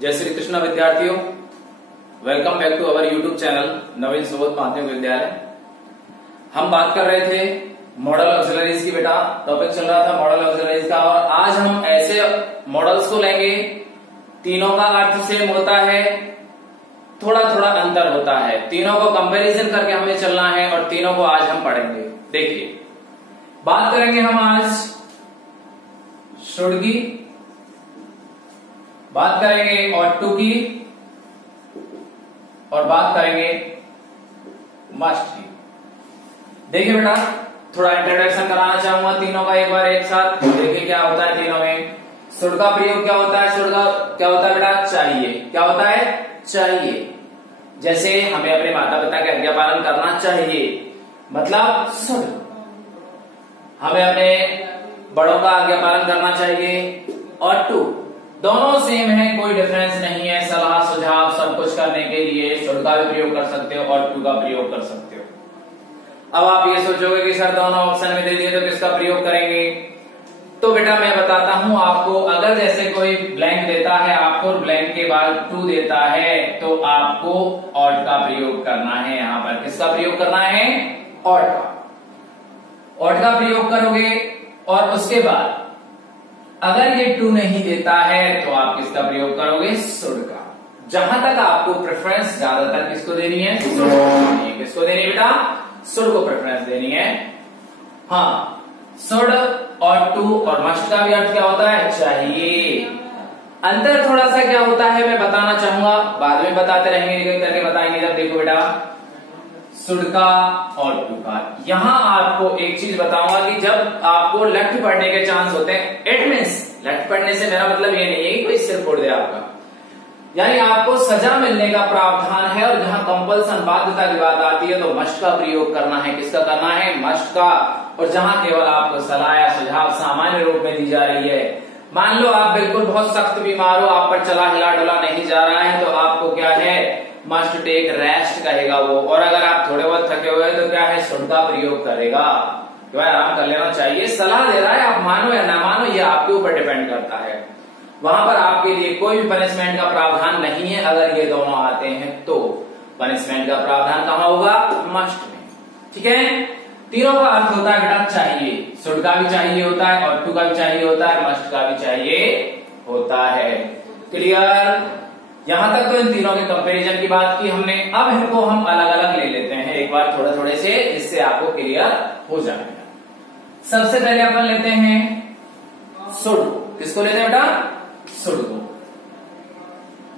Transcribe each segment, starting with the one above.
जय श्री कृष्ण विद्यार्थियों, welcome back to our YouTube channel Naveen Subodh Madhyamik Vidyalaya. हम बात कर रहे थे मॉडल ऑक्सिलरीज की। बेटा टॉपिक चल रहा था मॉडल ऑक्सिलरीज का, और आज हम ऐसे मॉडल्स को लेंगे तीनों का अर्थ सेम होता है, थोड़ा थोड़ा अंतर होता है। तीनों को कंपैरिजन करके हमें चलना है और तीनों को आज हम पढ़ेंगे। देखिए, बात करेंगे हम आज शुड की, बात करेंगे ought to की, और बात करेंगे मस्ट की। देखिए बेटा, थोड़ा इंट्रोडक्शन कराना चाहूंगा तीनों का एक बार एक साथ। देखिए क्या होता है तीनों में। शुड का प्रयोग क्या होता है? शुड का क्या होता है बेटा? चाहिए। क्या होता है? चाहिए। जैसे हमें अपने माता पिता के आज्ञा पालन करना चाहिए, मतलब शुड। हमें अपने बड़ों का आज्ञा पालन करना चाहिए। ought to दोनों सेम है, कोई डिफरेंस नहीं है। सलाह सुझाव सब कुछ करने के लिए शुड का भी प्रयोग कर सकते हो, ought to का प्रयोग कर सकते हो। अब आप ये सोचोगे कि सर दोनों ऑप्शन में दे दिए तो किसका प्रयोग करेंगे? तो बेटा मैं बताता हूं आपको। अगर जैसे कोई ब्लैंक देता है आपको, ब्लैंक के बाद टू देता है, तो आपको ought का प्रयोग करना है। यहां पर किसका प्रयोग करना है? ought का। ought का प्रयोग करोगे, और उसके बाद अगर ये टू नहीं देता है तो आप किसका प्रयोग करोगे? शुड का। जहां तक आपको प्रेफरेंस ज्यादातर किसको देनी है? शुड को देनी है। किसको देनी है बेटा? शुड को प्रेफरेंस देनी है। हाँ, शुड और टू और मस्ट का भी अर्थ क्या होता है? चाहिए। अंतर थोड़ा सा क्या होता है मैं बताना चाहूंगा, बाद में बताते रहेंगे, एक करके बताएंगे। जब देखो बेटा, शुड का और टू का, यहां आपको एक चीज बताऊंगा कि जब आपको लेफ्ट पढ़ने के चांस होते हैं, इट मीन्स लेफ्ट पढ़ने से मेरा मतलब ये नहीं है कि कोई सिर फोड़ दे आपका, यानी आपको सजा मिलने का प्रावधान है, और जहां कंपल्सन बाध्यता की बात आती है तो मस्ट का प्रयोग करना है। किसका करना है? मस्ट का। और जहां केवल आपको सलाह या सुझाव सामान्य रूप में दी जा रही है, मान लो आप बिल्कुल बहुत सख्त बीमार हो, आप पर चला हिला डुला नहीं जा रहा है, तो आपको क्या है? मस्ट टेक रेस्ट कहेगा वो। और अगर आप थोड़े बहुत थके हुए हैं तो क्या है? शुड का प्रयोग करेगा, जो है आराम कर लेना चाहिए। सलाह दे रहा है, आप मानो या ना मानो, ये आपके ऊपर डिपेंड करता है। वहां पर आपके लिए कोई भी पनिशमेंट का प्रावधान नहीं है। अगर ये दोनों आते हैं तो पनिशमेंट का प्रावधान कहां होगा? मस्ट में। ठीक है, तीनों का अर्थ होता है बेटा चाहिए। शुड का भी चाहिए होता है, ought to का भी चाहिए होता है, मस्ट का भी चाहिए होता है। क्लियर? यहां तक तो इन तीनों के कंपैरिजन की बात की हमने। अब इनको हम अलग अलग ले लेते हैं एक बार थोड़े थोड़े से, इससे आपको क्लियर हो जाएगा। सबसे पहले अपन लेते हैं शुड। किसको लेते हैं बेटा? शुड को।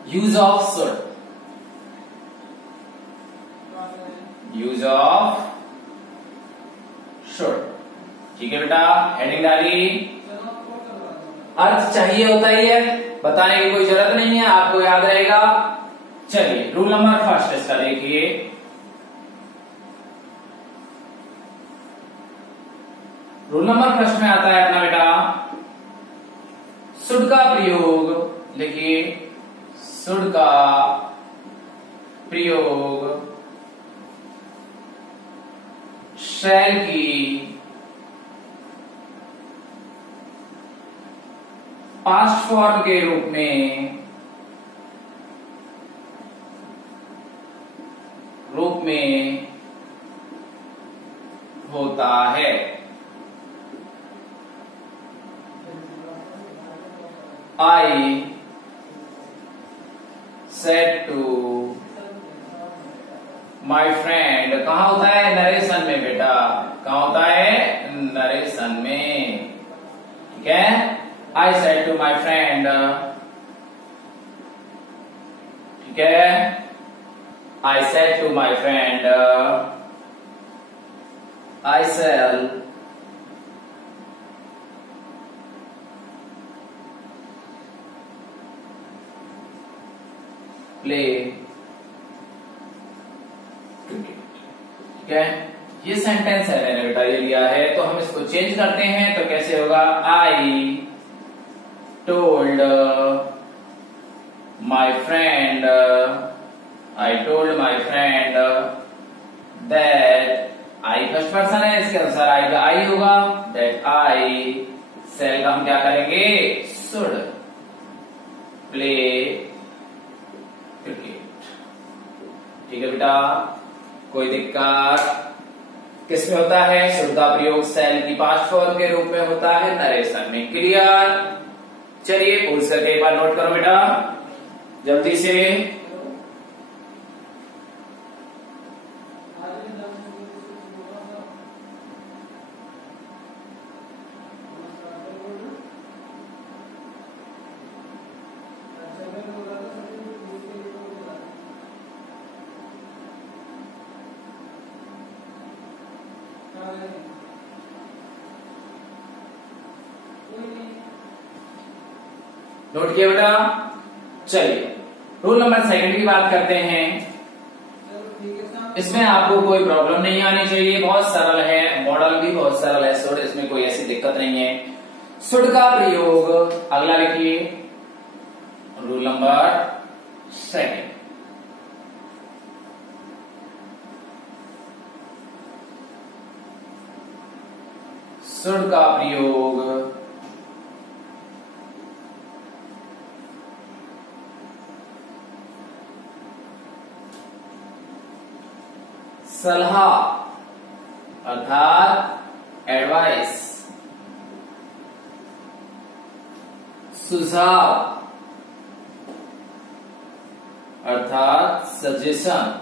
Use of should, use of should. ठीक है बेटा, हेडिंग डाली। अर्थ चाहिए होता ही है, बताने की कोई जरूरत नहीं है, आपको याद रहेगा। चलिए, रूल नंबर फर्स्ट इसका देखिए। रूल नंबर फर्स्ट में आता है अपना बेटा शुड का प्रयोग। लिखिए, शुड का प्रयोग शैल की पास्ट फॉर्म के रूप में होता है। I said to my friend, कहां होता है? नरेशन में बेटा। कहां होता है? नरेशन में। ठीक है, I said to my friend, ठीक है, I said to my friend, I shall play cricket। ठीक है, ये सेंटेंस है मैंने बेटा ये लिया है, तो हम इसको चेंज करते हैं। तो कैसे होगा? I told my friend, I told my friend that, I first person है, इसके अनुसार आई का आई होगा। that I सेल का हम क्या करेंगे? should play ठीक है बेटा, कोई दिक्कत? किसमें होता है? शुड का प्रयोग सेल की पास्ट फॉर्म के रूप में होता है नरेशन में। क्लियर? चलिए पूछ करके एक बार नोट करो बेटा जल्दी से। नोट किया बेटा? चलिए रूल नंबर सेकंड की बात करते हैं। इसमें आपको कोई प्रॉब्लम नहीं आनी चाहिए, बहुत सरल है, मॉडल भी बहुत सरल है सुड, इसमें कोई ऐसी दिक्कत नहीं है। सुड का प्रयोग, अगला लिखिए रूल नंबर सेकंड। सुड का प्रयोग सलाह अर्थात एडवाइस, सुझाव अर्थात सजेशन,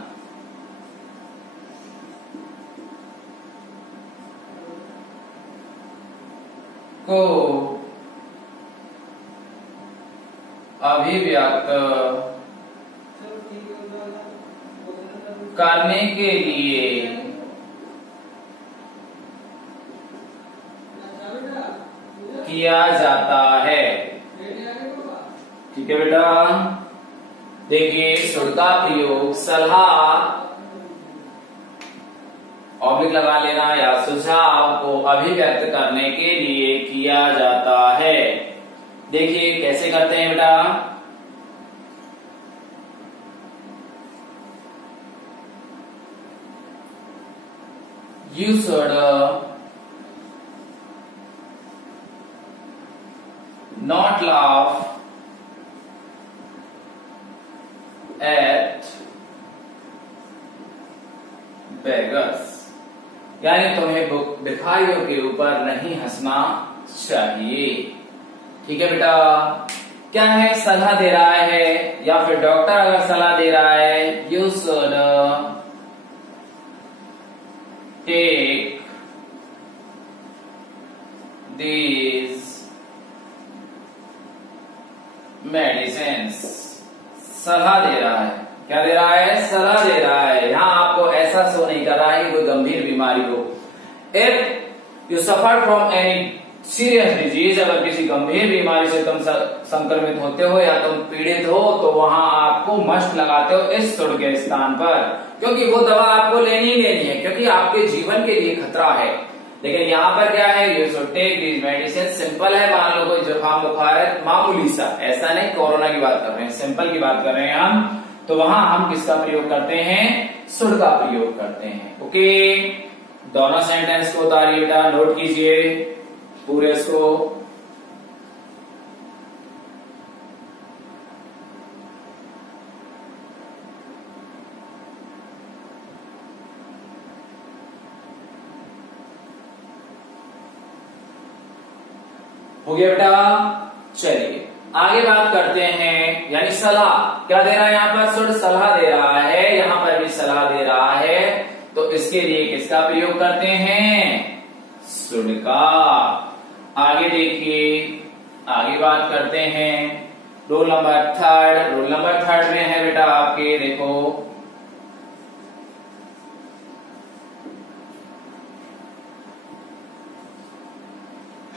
को अभिव्यक्त करने के लिए किया जाता है। ठीक है बेटा, देखिए सुड का प्रयोग सलाह ऑब्लिक लगा लेना या सुझाव को अभिव्यक्त करने के लिए किया जाता है। देखिए कैसे करते हैं बेटा, you should not laugh at beggars, यानी तुम्हें भिखारियों के ऊपर नहीं हंसना चाहिए। ठीक है बेटा, क्या है? सलाह दे रहा है या फिर डॉक्टर अगर सलाह दे रहा है, you should take these medicines, सलाह दे रहा है। क्या दे रहा है? सलाह दे रहा है। यहां आपको ऐसा शो नहीं कर रहा है कि कोई गंभीर बीमारी हो। If you suffer from any serious disease, अगर किसी गंभीर बीमारी से तुम संक्रमित होते हो या तुम पीड़ित हो तो वहां आपको मस्ट लगाते हो इस सुड के स्थान पर, क्योंकि वो दवा आपको लेनी ही लेनी है, क्योंकि आपके जीवन के लिए खतरा है। लेकिन यहाँ पर क्या है? You should take this medicine. Simple है, मान लो कोई जुकाम बुखार है, मामूली सा, ऐसा नहीं कोरोना की बात कर रहे हैं, सिंपल की बात कर रहे हैं हम, तो वहां हम किसका प्रयोग करते हैं? सुड का प्रयोग करते हैं। ओके, दोनों सेंटेंस को उतारिए बेटा, नोट कीजिए पूरे इसको। हो गया बेटा? चलिए आगे बात करते हैं, यानी सलाह क्या दे रहा है? यहाँ पर सुड सलाह दे रहा है, यहाँ पर भी सलाह दे रहा है, तो इसके लिए किसका प्रयोग करते हैं? सुड का। आगे देखिए, आगे बात करते हैं rule number third. Rule number third में है बेटा आपके, देखो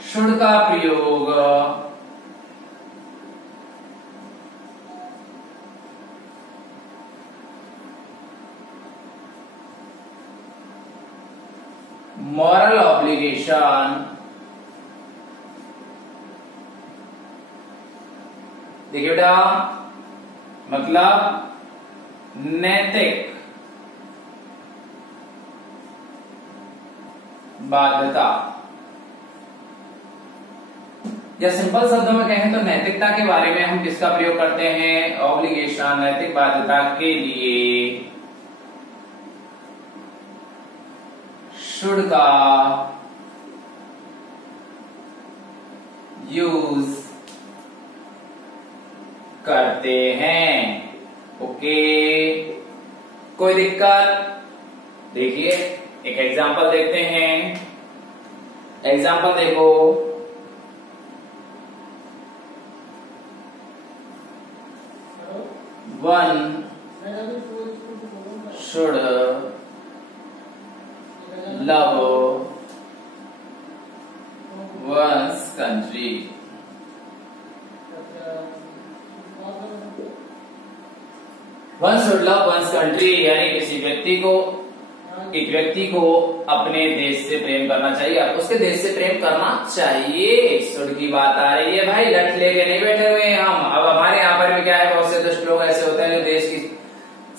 शुड का प्रयोग मॉरल ऑब्लिगेशन, देखिए बेटा, मतलब नैतिक बाध्यता, या सिंपल शब्दों में कहें तो नैतिकता के बारे में हम किसका प्रयोग करते हैं? ऑब्लिगेशन, नैतिक बाध्यता के लिए शुड का यूज करते हैं। ओके, कोई दिक्कत? देखिए एक एग्जांपल देखते हैं। एग्जांपल देखो, one should love one's country. One should love one's country यानी किसी व्यक्ति को, एक व्यक्ति को अपने देश से प्रेम करना चाहिए, उसके देश से प्रेम करना चाहिए। शुड की बात आ रही है भाई, लठ लेके नहीं बैठे हुए हैं हम। अब हमारे यहाँ पर भी क्या है, बहुत से दुष्ट लोग ऐसे होते हैं जो देश की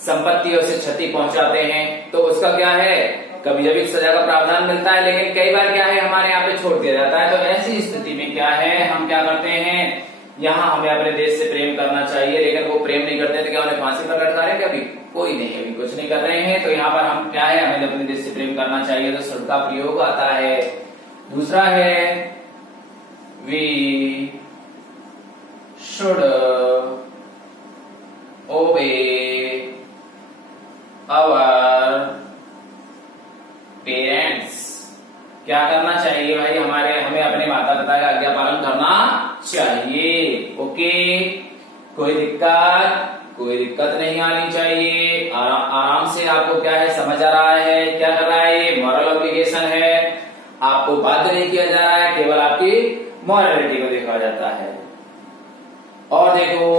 संपत्तियों से क्षति पहुंचाते हैं, तो उसका क्या है, कभी कभी सजा का प्रावधान मिलता है, लेकिन कई बार क्या है हमारे यहाँ पे छोड़ दिया जाता है। तो ऐसी स्थिति में क्या है, हम क्या करते हैं, यहाँ हमें अपने देश से प्रेम करना चाहिए, लेकिन वो प्रेम नहीं करते तो क्या उन्हें फांसी पर लटका रहे हैं? अभी कोई नहीं, अभी कुछ नहीं कर रहे हैं। तो यहाँ पर हम क्या है, हमें अपने देश से प्रेम करना चाहिए, तो शुड का प्रयोग आता है। दूसरा है we should obey our parents. क्या करना चाहिए भाई, हमें अपने माता पिता का आज्ञा पालन करना चाहिए। ओके, कोई दिक्कत नहीं आनी चाहिए। आराम से आपको क्या है समझ आ रहा है, क्या कर रहा है, ये मॉरल ऑब्लिगेशन है, आपको बाध्य नहीं किया जा रहा है, केवल आपकी मॉरलिटी को देखा जाता है। और देखो,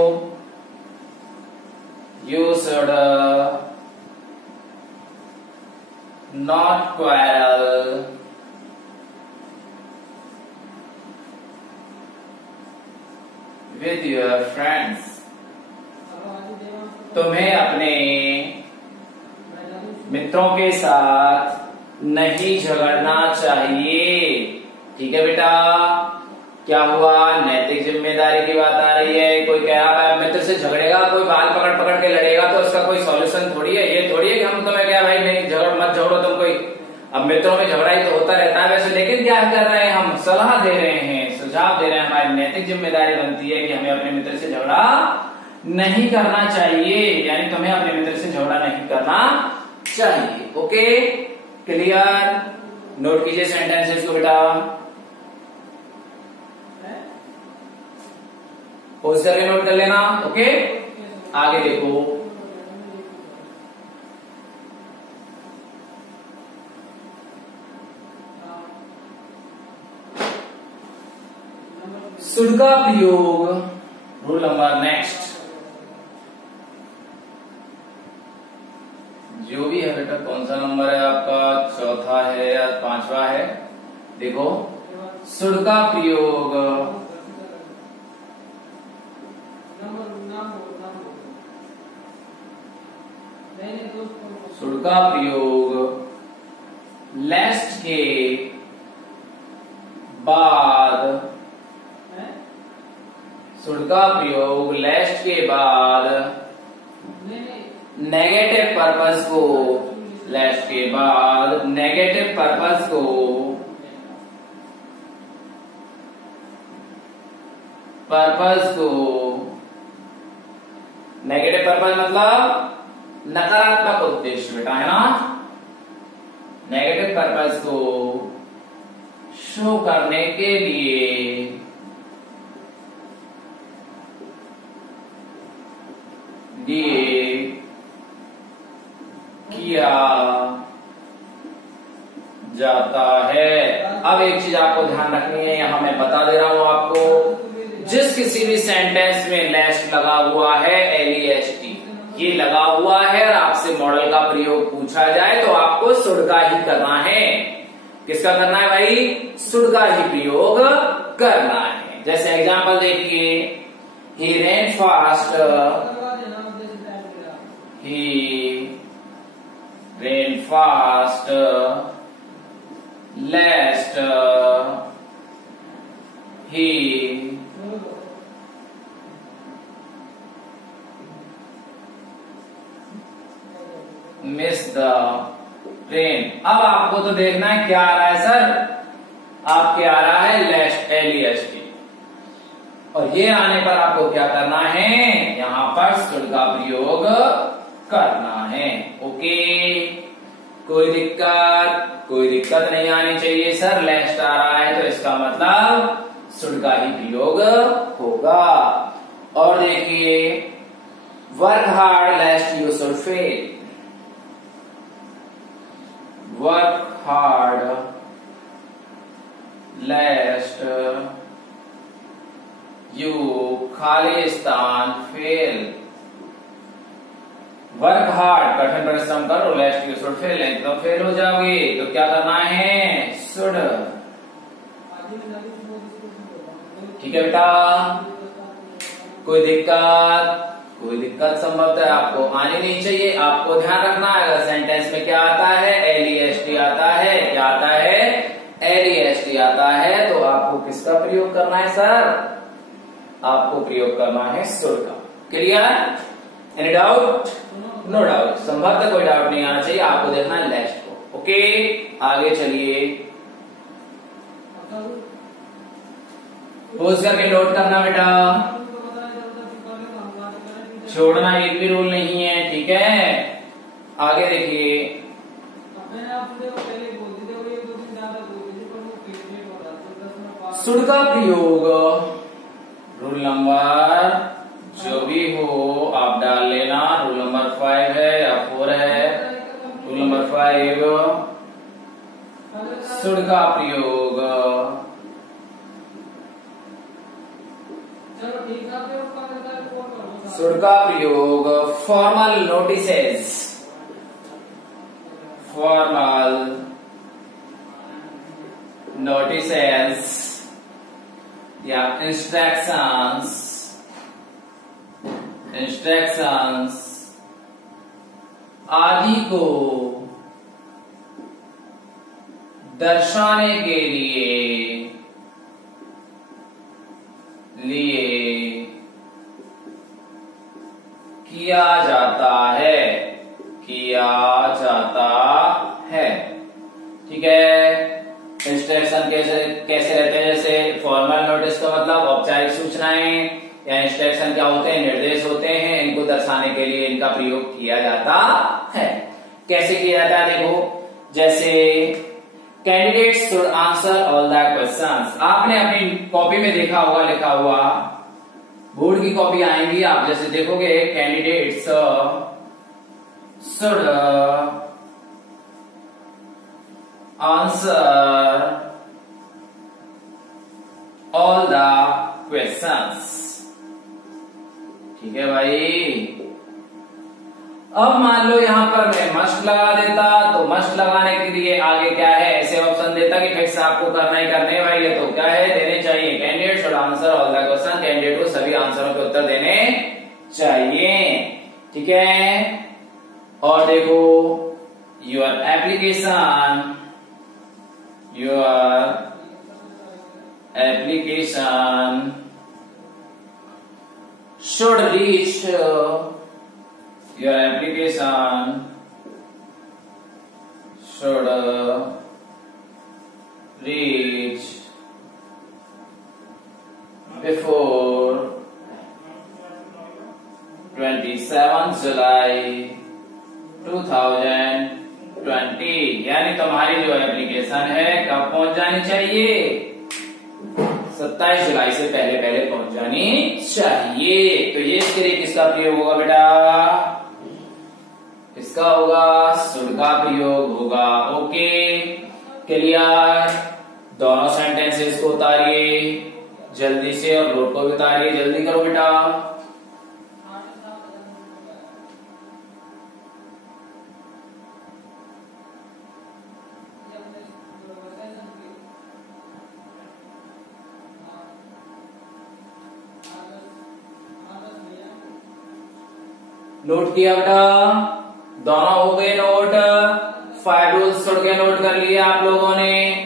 you should not quarrel with your friends. तुम्हें अपने मित्रों के साथ नहीं झगड़ना चाहिए। ठीक है बेटा, क्या हुआ, नैतिक जिम्मेदारी की बात आ रही है। कोई कह रहा है मित्र से झगड़ेगा, कोई बाल पकड़ पकड़ के लड़ेगा, तो उसका कोई सॉल्यूशन थोड़ी है। ये थोड़ी है कि हम तुम्हें क्या भाई नहीं मत झगड़ो तुम कोई। अब मित्रों में झगड़ा ही तो होता रहता है वैसे, लेकिन क्या कर रहे हैं हम, सलाह दे रहे हैं, सुझाव दे रहे हैं। हमारी नैतिक जिम्मेदारी बनती है कि हमें अपने मित्र से झगड़ा नहीं करना चाहिए, यानी तुम्हें अपने मित्र से झगड़ा नहीं करना चाहिए। Okay, clear? नोट कीजिए सेंटेंसेस को बेटा, पोज करके नोट कर लेना। ओके, आगे देखो, शुड का प्रयोग, रूल नंबर नेक्स्ट, जो भी है बेटा, कौन सा नंबर है आपका, चौथा है या पांचवा है? देखो, शुड का प्रयोग शुड का प्रयोग लेस्ट के बाद, शुड का प्रयोग लेस्ट के बाद नेगेटिव पर्पस को, लेस्ट के बाद नेगेटिव पर्पस को नेगेटिव पर्पस मतलब नकारात्मक उद्देश्य बेटा, है ना। नेगेटिव पर्पस को शो करने के लिए किया जाता है। अब एक चीज आपको ध्यान रखनी है, यहां मैं बता दे रहा हूं आपको, जिस किसी भी सेंटेंस में लेस्ट लगा हुआ है, LEST ये लगा हुआ है, और आपसे मॉडल का प्रयोग पूछा जाए तो आपको शुड का ही करना है। किसका करना है भाई, शुड का ही प्रयोग करना है। जैसे एग्जांपल देखिए, he ran fast, lest he missed the train. अब आपको तो देखना है क्या आ रहा है सर, आपके आ रहा है लेस्ट, LEST, और ये आने पर आपको क्या करना है, यहां पर शुड का प्रयोग करना है। ओके, कोई दिक्कत नहीं आनी चाहिए सर। लेस्ट आ रहा है तो इसका मतलब शुड का ही प्रयोग होगा। और देखिए, work hard लेस्ट you should fail. Work hard लेस्ट you खाली स्थान फेल। वर्क हार्ड कठिन परिश्रम करो, लेस्ट यू शुड फेल, नहीं तो फेल हो जाओगे। तो क्या करना है, शुड। ठीक है बेटा, कोई दिक्कत संभवतः आपको आनी नहीं चाहिए। आपको ध्यान रखना है अगर सेंटेंस में क्या आता है, LEST आता है, क्या आता है, LEST आता है, तो आपको किसका प्रयोग करना है सर, आपको प्रयोग करना है शुड का। Clear? Any doubt? No doubt, संभवतः कोई डाउट नहीं आना चाहिए। आपको देखना है लेस्ट को। ओके, आगे चलिए, पोज करके नोट करना बेटा, छोड़ना एक भी रूल नहीं है। ठीक है, आगे देखिए, शुड का प्रयोग रूल नंबर जो भी हो आप डाल लेना। रूल नंबर 5 है या 4 है, रूल नंबर 5, शुड का प्रयोग शुड का प्रयोग फॉर्मल नोटिसेस, या इंस्ट्रक्शंस आदि को दर्शाने के लिए किया जाता है। ठीक है, इंस्ट्रक्शन कैसे रहते हैं, जैसे फॉर्मल नोटिस का मतलब औपचारिक सूचनाएं, या इंस्ट्रक्शन क्या होते हैं, निर्देश होते हैं, इनको दर्शाने के लिए इनका प्रयोग किया जाता है। कैसे किया जाता है, देखो, जैसे candidates should answer all the questions. आपने अपनी कॉपी में देखा होगा लिखा हुआ, बोर्ड की कॉपी आएंगी, आप जैसे देखोगे candidates should answer all the questions. ठीक है भाई, अब मान लो यहां पर मैं मस्ट लगा देता, तो मस्ट लगाने के लिए आगे क्या है, ऐसे ऑप्शन देता कि फिक्स आपको करना ही करने भाई, ये तो क्या है, देने चाहिए। Candidate should answer all the question, candidate को सभी आंसरों के उत्तर देने चाहिए। ठीक है, और देखो, your application should reach your application should reach before 27 July 2020, यानी तुम्हारी जो एप्लीकेशन है कब पहुंच जानी चाहिए, 27 जुलाई से पहले पहुंच जानी चाहिए। तो ये इसके लिए किसका प्रयोग होगा बेटा, इसका होगा शुड का प्रयोग होगा। Okay, clear? दोनों सेंटेंसेस को उतारिए जल्दी से, और नोट को भी उतारिए, जल्दी करो बेटा। नोट किया बेटा, दोनों हो गए नोट। 5 रूल्स शुड के नोट कर लिए आप लोगों ने,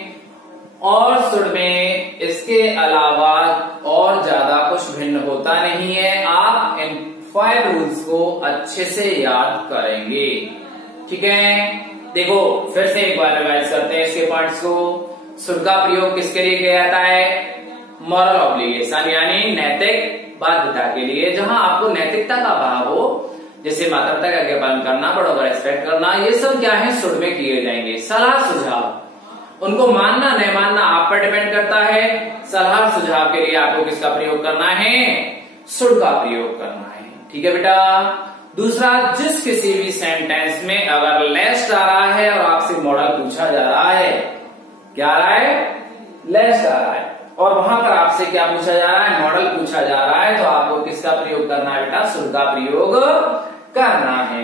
और शुड में इसके अलावा और ज्यादा कुछ भिन्न होता नहीं है। आप इन 5 रूल्स को अच्छे से याद करेंगे। ठीक है, देखो फिर से एक बार रिवाइज करते हैं इसके पार्ट्स को। शुड का प्रयोग किसके लिए किया जाता है? मॉरल ऑब्लिगेशन यानी नैतिक बाध्यता के लिए, जहां आपको नैतिकता का भाव हो, जैसे माता पिता का ज्ञापन करना, बड़ों का रेस्पेक्ट करना, ये सब क्या है शुड में किए जाएंगे। सलाह सुझाव, उनको मानना नहीं मानना आप पर डिपेंड करता है। सलाह सुझाव के लिए आपको किसका प्रयोग करना है? शुड का प्रयोग करना है। ठीक है बेटा। दूसरा, जिस किसी भी सेंटेंस में अगर लेस्ट आ रहा है और आपसे मॉडल पूछा जा रहा है, क्या आ रहा है? लेस्ट आ रहा है, और वहां पर आपसे क्या पूछा जा रहा है? मॉडल पूछा जा रहा है, तो आपको किसका प्रयोग करना है बेटा? शुड का प्रयोग करना है।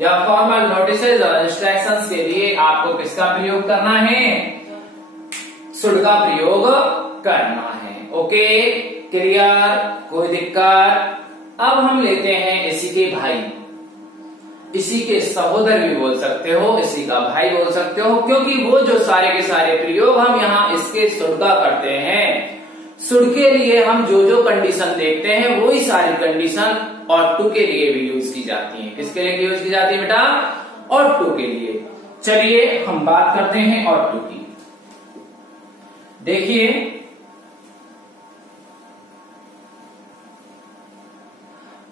या फॉर्मल नोटिसेज और इंस्ट्रक्शंस के लिए आपको किसका प्रयोग करना है? शुड का प्रयोग करना है। Okay, clear? कोई दिक्कत? अब हम लेते हैं इसी के भाई, इसी के सहोदर भी बोल सकते हो, इसी का भाई बोल सकते हो, क्योंकि वो जो सारे के सारे प्रयोग हम यहाँ इसके शुड का करते हैं, शुड के लिए हम जो जो कंडीशन देखते हैं वही सारी कंडीशन और टू के लिए भी यूज की जाती है। किसके लिए यूज की जाती है बेटा? और टू के लिए। चलिए हम बात करते हैं और टू की। देखिए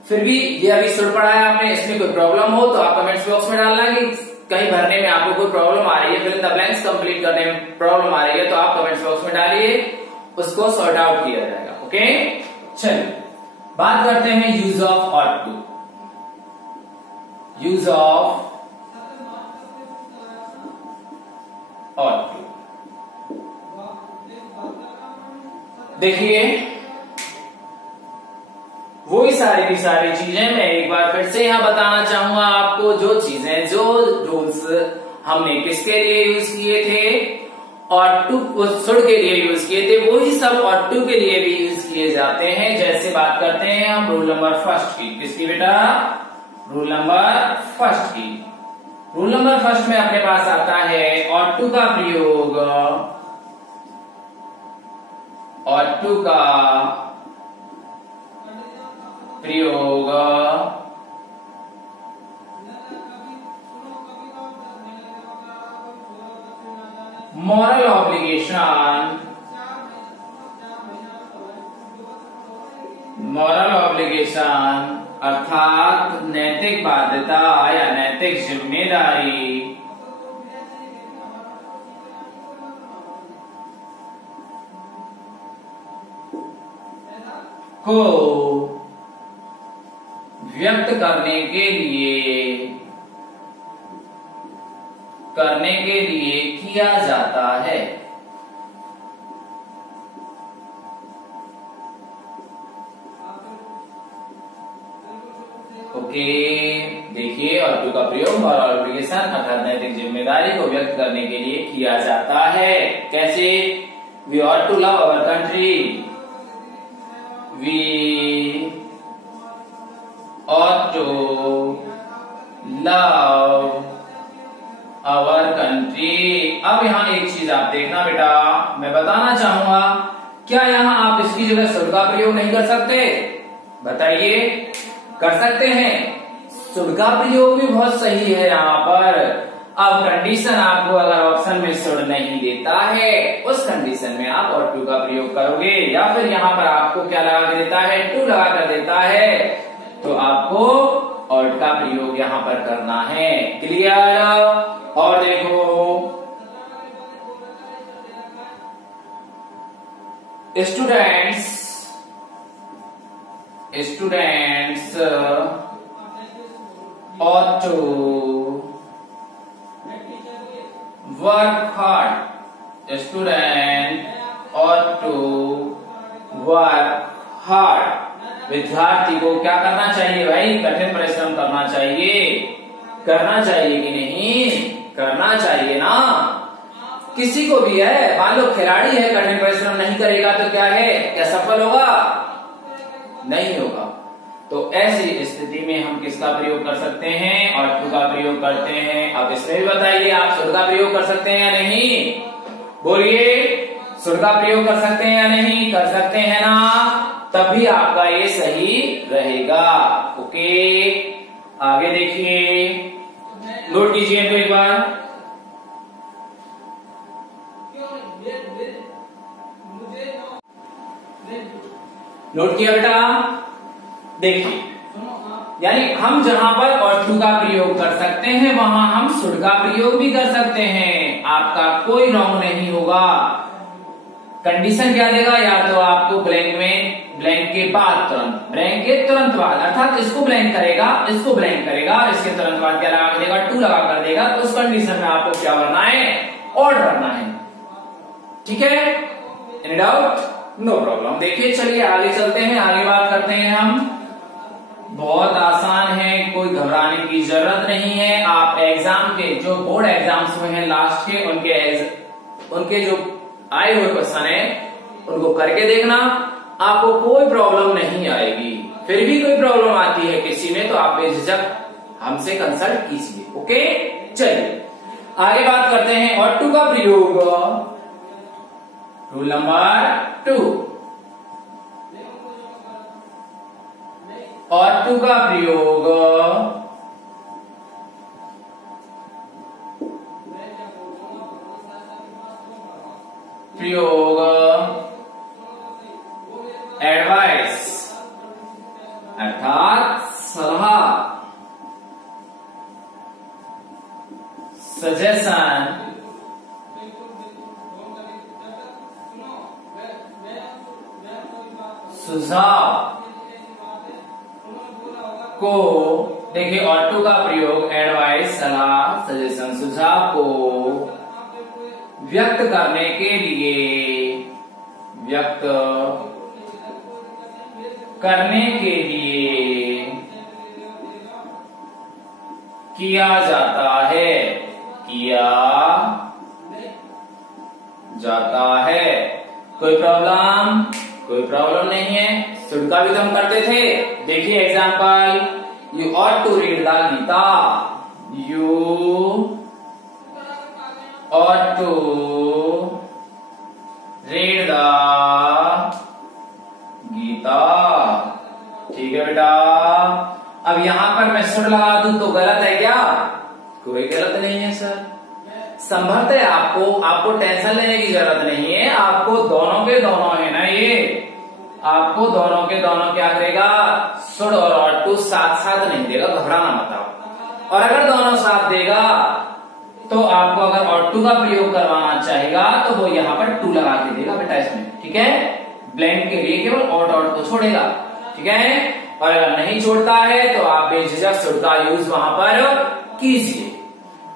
फिर भी ये अभी शुड पढ़ा है आपने, इसमें कोई प्रॉब्लम हो तो आप कमेंट्स बॉक्स में डालना कि कहीं भरने में आपको कोई प्रॉब्लम आ रही है, फिर इन द ब्लैंक्स कंप्लीट करने में प्रॉब्लम आ रही है, तो आप कमेंट्स बॉक्स में डालिए, उसको सॉर्ट आउट किया जाएगा। ओके, चलिए बात करते हैं यूज ऑफ और टू। यूज ऑफ और टू, देखिए वही सारी की सारी चीजें मैं एक बार फिर से यहां बताना चाहूंगा आपको। जो चीजें, जो रूल्स हमने किसके लिए यूज किए थे? और टू शुड के लिए यूज किए थे, वही सब और टू के लिए भी यूज किए जाते हैं। जैसे बात करते हैं हम रूल नंबर फर्स्ट की। किसकी बेटा? रूल नंबर फर्स्ट की। रूल नंबर फर्स्ट में अपने पास आता है और टू का प्रयोग, और टू का प्रयोग मॉरल ऑब्लिगेशन, मॉरल ऑब्लिगेशन अर्थात नैतिक बाध्यता या नैतिक जिम्मेदारी को व्यक्त करने के लिए किया जाता है। ओके, देखिए और टू का प्रयोग मॉरल ऑब्लिगेशन अर्थात नैतिक जिम्मेदारी को व्यक्त करने के लिए किया जाता है। कैसे? We ought to love our country, we ought to love our country। अब यहाँ एक चीज आप देखना बेटा, मैं बताना चाहूंगा, क्या यहाँ आप इसकी जगह शुड का प्रयोग नहीं कर सकते? बताइए, कर सकते हैं। शुड का प्रयोग भी बहुत सही है यहाँ पर। अब कंडीशन आपको अगर ऑप्शन में शुड नहीं देता है, उस कंडीशन में आप और टू का प्रयोग करोगे, या फिर यहाँ पर आपको क्या लगा के देता है? टू लगा कर देता है, तो आपको और का प्रयोग यहां पर करना है। क्लियर? और देखो students ought to work hard, student ought to work hard। विद्यार्थी को क्या करना चाहिए भाई? कठिन परिश्रम करना चाहिए। करना चाहिए कि नहीं? करना चाहिए ना। किसी को भी है, मान लो खिलाड़ी है, कठिन परिश्रम नहीं करेगा तो क्या है? क्या सफल होगा? नहीं होगा। तो ऐसी स्थिति में हम किसका प्रयोग कर सकते हैं? और टू का प्रयोग करते हैं। अब इसमें भी बताइए, आप शुड का प्रयोग कर सकते हैं या नहीं? बोलिए, शुड का प्रयोग कर सकते हैं या नहीं? कर सकते हैं ना, तभी आपका ये सही रहेगा। ओके, आगे देखिए, नोट कीजिए तो एक बार। नोट किया बेटा? देखिए, यानी हम जहां पर और टू का प्रयोग कर सकते हैं वहां हम शुड का प्रयोग भी कर सकते हैं। आपका कोई रॉन्ग नहीं होगा। कंडीशन क्या देगा? या तो आपको ब्लैंक में, ब्लैंक के बाद तुरंत, ब्लैंक के तुरंत बाद, अर्थात इसको ब्लैंक करेगा, इसको ब्लैंक करेगा, इसके तुरंत बाद क्या लगा देगा? टू लगा कर देगा। तो उस कंडीशन में आपको क्या भरना है? ऑड भरना है। ठीक है? Any doubt? No problem. देखिए, चलिए आगे चलते हैं, आगे बात करते हैं हम। बहुत आसान है, कोई घबराने की जरूरत नहीं है। आप एग्जाम के जो बोर्ड एग्जाम्स हुए हैं लास्ट के, उनके जो आए हुए क्वेश्चन है उनको करके देखना, आपको कोई प्रॉब्लम नहीं आएगी। फिर भी कोई प्रॉब्लम आती है किसी में तो आप बेझिझक हमसे कंसल्ट कीजिए। ओके, चलिए आगे बात करते हैं। और टू का प्रयोग, रूल नंबर 2, और टू का प्रयोग एडवाइस, अर्थात सलाह, सजेशन, सुझाव को, देखिए, और टू का प्रयोग एडवाइस, सलाह, सजेशन, सुझाव को व्यक्त करने के लिए, व्यक्त करने के लिए किया जाता है, किया जाता है। कोई प्रॉब्लम? कोई प्रॉब्लम नहीं है। शुड का भी तो हम करते थे। देखिए example, you ought to read the Gita, you ought to read the Gita. ठीक है बेटा? अब यहां पर मैं शुड लगा दूं तो गलत है क्या? कोई गलत नहीं है सर। संभवतः आपको टेंशन लेने की जरूरत नहीं है। आपको दोनों के दोनों है ना, ये आपको दोनों के दोनों क्या करेगा? शुड और ought to साथ साथ नहीं देगा, घबराना मत आओ। और अगर दोनों साथ देगा तो आपको अगर और टू का प्रयोग करवाना चाहेगा तो वो यहाँ पर टू लगा के देगा बेटा इसमें। ठीक है? ब्लैंक के लिए केवल और को छोड़ेगा। ठीक है? और अगर नहीं छोड़ता है तो आप बेझिझक शुड का यूज वहां पर कीजिए।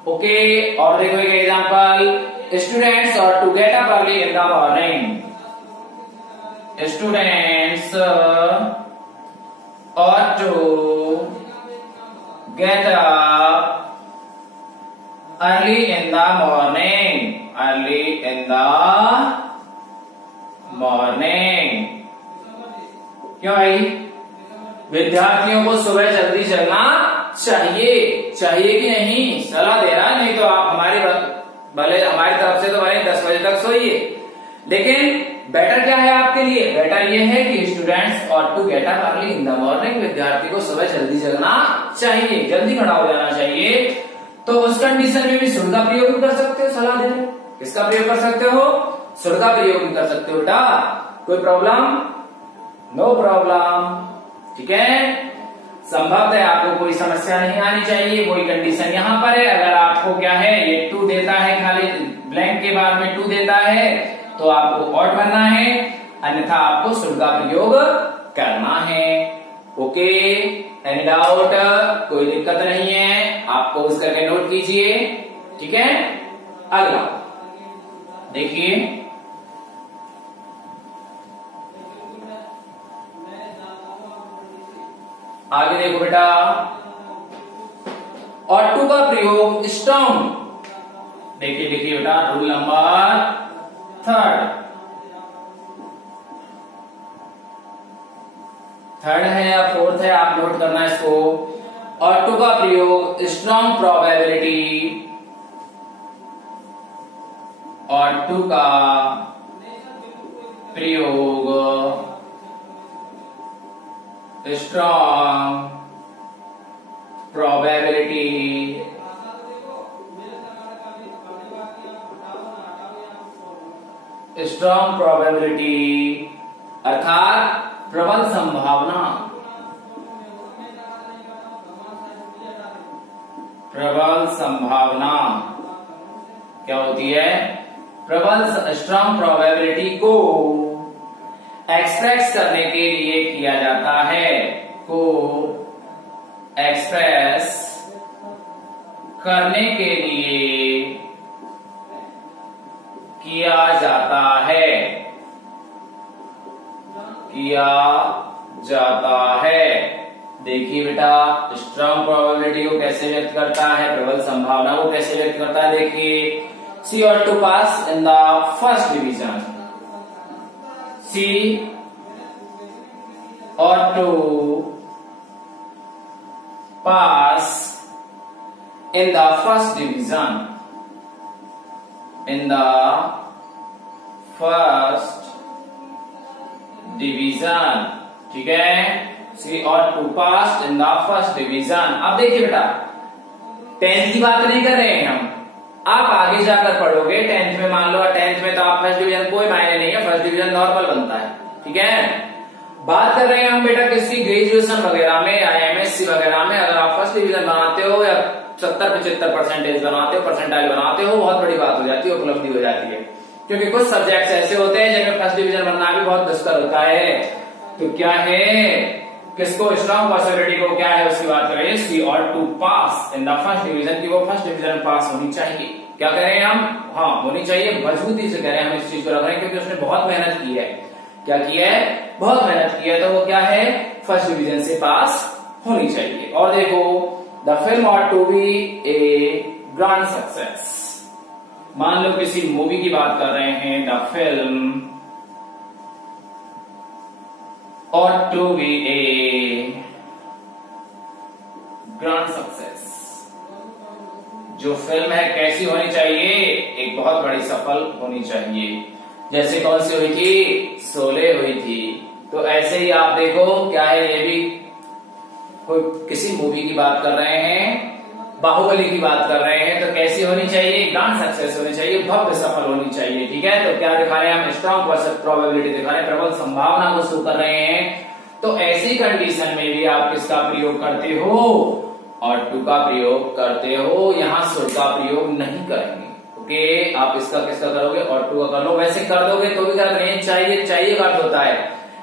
ओके, और देखो एक एग्जांपल, स्टूडेंट्स और to get up early in the morning, students और to get up early in the morning, early in the morning। क्यों भाई? विद्यार्थियों को सुबह जल्दी जगना चाहिए, चाहिए कि नहीं? सलाह दे रहा है, नहीं तो आप हमारी तरफ से तो भले 10 बजे तक सोइए, लेकिन बेटर क्या है आपके लिए? बेटर ये है कि स्टूडेंट्स और to get up early in the morning, विद्यार्थी को सुबह जल्दी जगना चाहिए, जल्दी खड़ा हो जाना चाहिए। तो उस कंडीशन में भी शुड का प्रयोग भी कर सकते हो सलाह देने। किसका प्रयोग कर सकते हो? शुड का प्रयोग भी कर सकते हो बेटा। कोई प्रॉब्लम? No problem. ठीक है? संभव है आपको कोई समस्या नहीं आनी चाहिए। कोई कंडीशन यहाँ पर है, अगर आपको क्या है, ये टू देता है, खाली ब्लैंक के बाद में टू देता है तो आपको ऑड भरना है, अन्यथा आपको शुड का प्रयोग करना है। Okay, any doubt? कोई दिक्कत नहीं है, आपको उस करके नोट कीजिए। ठीक है? अगला देखिए, आगे देखो बेटा, और टू का प्रयोग स्ट्रॉन्ग। देखिए देखिए बेटा, रूल नंबर 3rd है या 4th है, आप नोट करना है इसको। और टू का प्रयोग स्ट्रॉन्ग प्रोबेबिलिटी, और टू का प्रयोग स्ट्रॉन्ग प्रोबेबिलिटी स्ट्रॉन्ग प्रोबेबिलिटी अर्थात प्रबल संभावना, प्रबल संभावना क्या होती है? प्रबल स्ट्रॉन्ग प्रोबेबिलिटी को एक्सप्रेस करने के लिए किया जाता है, को एक्सप्रेस करने के लिए किया जाता है, किया जाता है। देखिए बेटा, स्ट्रॉन्ग प्रोबेबिलिटी को कैसे व्यक्त करता है, प्रबल संभावना को कैसे व्यक्त करता है। देखिए, सी ought to pass in the first division, C ought to pass in the first division, in the first division, ठीक है। सी ought to pass in the first division। अब देखिए बेटा, 10th की बात नहीं कर रहे हैं हम, आप आगे जाकर पढ़ोगे 10th में, मान लो 10th में तो आप फर्स्ट डिवीजन कोई मायने नहीं है, फर्स्ट डिवीजन नॉर्मल बनता है, ठीक है। बात कर रहे हैं हम बेटा किसकी, ग्रेजुएशन वगैरह में या एमएससी वगैरह में अगर आप फर्स्ट डिवीजन बनाते हो या 70-75% बनाते हो, परसेंटाइल बनाते हो, बहुत बड़ी बात हो जाती है, उपलब्धि हो जाती है। क्योंकि कुछ सब्जेक्ट्स ऐसे होते हैं जिनमें फर्स्ट डिवीजन बनना भी बहुत दुष्कर होता है। तो क्या है, किसको, स्ट्रॉन्ग पॉसिबिलिटी को क्या है उसकी बात करें, सी ought to pass in the first division, की वो फर्स्ट डिवीजन पास होनी चाहिए। क्या कह रहे हैं हम, हाँ होनी चाहिए, मजबूती से कह रहे हैं हम इस चीज को रख रहे हैं क्योंकि उसने बहुत मेहनत की है। क्या की है, बहुत मेहनत की है, तो वो क्या है, फर्स्ट डिवीजन से पास होनी चाहिए। और देखो, the film ought to be a grand success। मान लो किसी मूवी की बात कर रहे हैं, the film ought to be a grand success। जो फिल्म है कैसी होनी चाहिए, एक बहुत बड़ी सफल होनी चाहिए। जैसे कौन सी हुई थी, शोले हुई थी। तो ऐसे ही आप देखो क्या है, ये भी कोई किसी मूवी की बात कर रहे हैं, बाहुबली की बात कर रहे हैं, तो कैसी होनी चाहिए, ग्रांड सक्सेस होनी चाहिए, भव्य सफल होनी चाहिए, ठीक है। तो क्या दिखा रहे हैं हम, स्ट्रॉन्ग प्रोबेबिलिटी दिखा रहे हैं, प्रबल संभावना को शो कर रहे हैं। तो ऐसी कंडीशन में भी आप किसका प्रयोग करते हो, ought to का प्रयोग करते हो, यहां should का प्रयोग नहीं करेंगे। ओके, आप इसका किसका करोगे, ought to का कर लो। वैसे कर दोगे तो भी गलत नहीं, चाहिए का अर्थ होता है,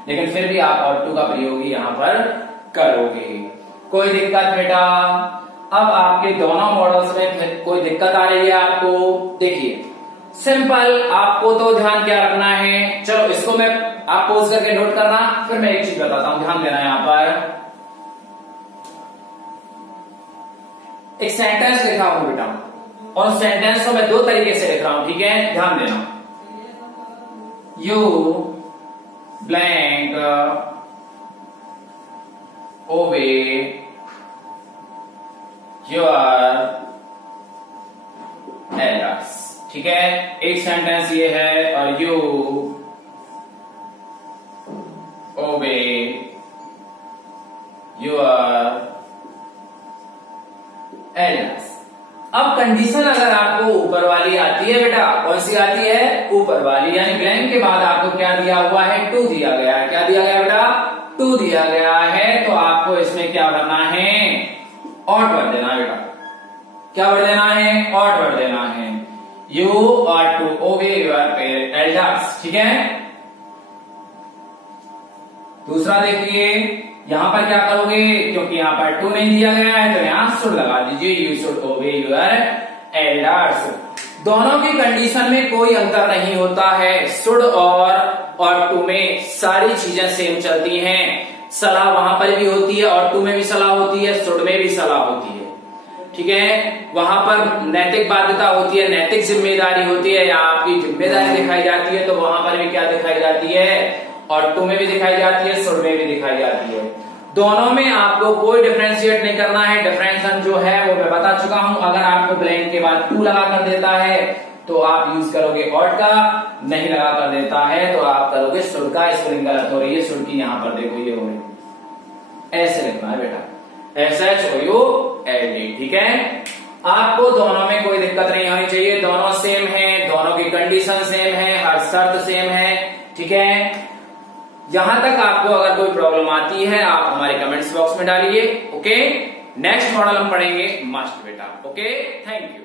लेकिन फिर भी आप ought to का प्रयोग ही यहां पर करोगे। कोई दिक्कत बेटा? अब आपके दोनों मॉडल्स में कोई दिक्कत आ रही है आपको? देखिए सिंपल, आपको तो ध्यान क्या रखना है, चलो इसको मैं आप पोज करके नोट करना, फिर मैं एक चीज बताता हूं, ध्यान देना। यहां पर एक सेंटेंस लिखा हूं बेटा, और सेंटेंस को मैं दो तरीके से लिख रहा हूं, ठीक है, ध्यान देना। यू ब्लैंक ओबे योर एल्डर्स, ठीक है। एक सेंटेंस ये है, और यू ओबे योर एल्डर्स। अब कंडीशन अगर आपको ऊपर वाली आती है बेटा, कौन सी आती है, ऊपर वाली, यानी ब्लैंक के बाद आपको क्या दिया हुआ है, टू दिया गया है। क्या दिया गया बेटा, टू दिया गया है। तो आपको इसमें क्या भरना है, ought भर देना है बेटा। क्या भर देना है, ought भर देना है। You ought to obey your elders, ठीक है। दूसरा देखिए, यहां पर क्या करोगे, क्योंकि यहां पर टू नहीं दिया गया है तो यहां should लगा दीजिए, you should obey your elders। दोनों की कंडीशन में कोई अंतर नहीं होता है, should और to में सारी चीजें सेम चलती हैं। सलाह वहां पर भी होती है, और to में भी सलाह होती है, should में भी सलाह होती है, ठीक है। वहां पर नैतिक बाध्यता होती है, नैतिक जिम्मेदारी होती है, या आपकी जिम्मेदारी दिखाई जाती है, तो वहां पर भी क्या दिखाई जाती है, और टू में भी दिखाई जाती है, शुड में भी दिखाई जाती है। दोनों में आपको कोई डिफरेंशिएट नहीं करना है। डिफरेंशिएशन जो है वो मैं बता चुका हूं, अगर आपको ब्लैंक के बाद टू लगा कर देता है तो आप यूज करोगे ought का, नहीं लगा कर देता है तो आप करोगे should का। स्पेलिंग गलत हो रही है, should की यहां पर देखो ये हो रही है, ऐसे लिखना है बेटा, SHOULD, ठीक है। आपको दोनों में कोई दिक्कत नहीं होनी चाहिए, दोनों सेम है, दोनों की कोई कंडीशन सेम है, हर शर्त सेम है, ठीक है। यहां तक आपको अगर कोई प्रॉब्लम आती है आप हमारे कमेंट्स बॉक्स में डालिए। ओके, नेक्स्ट मॉडल हम पढ़ेंगे मस्ट बेटा। Okay, thank you.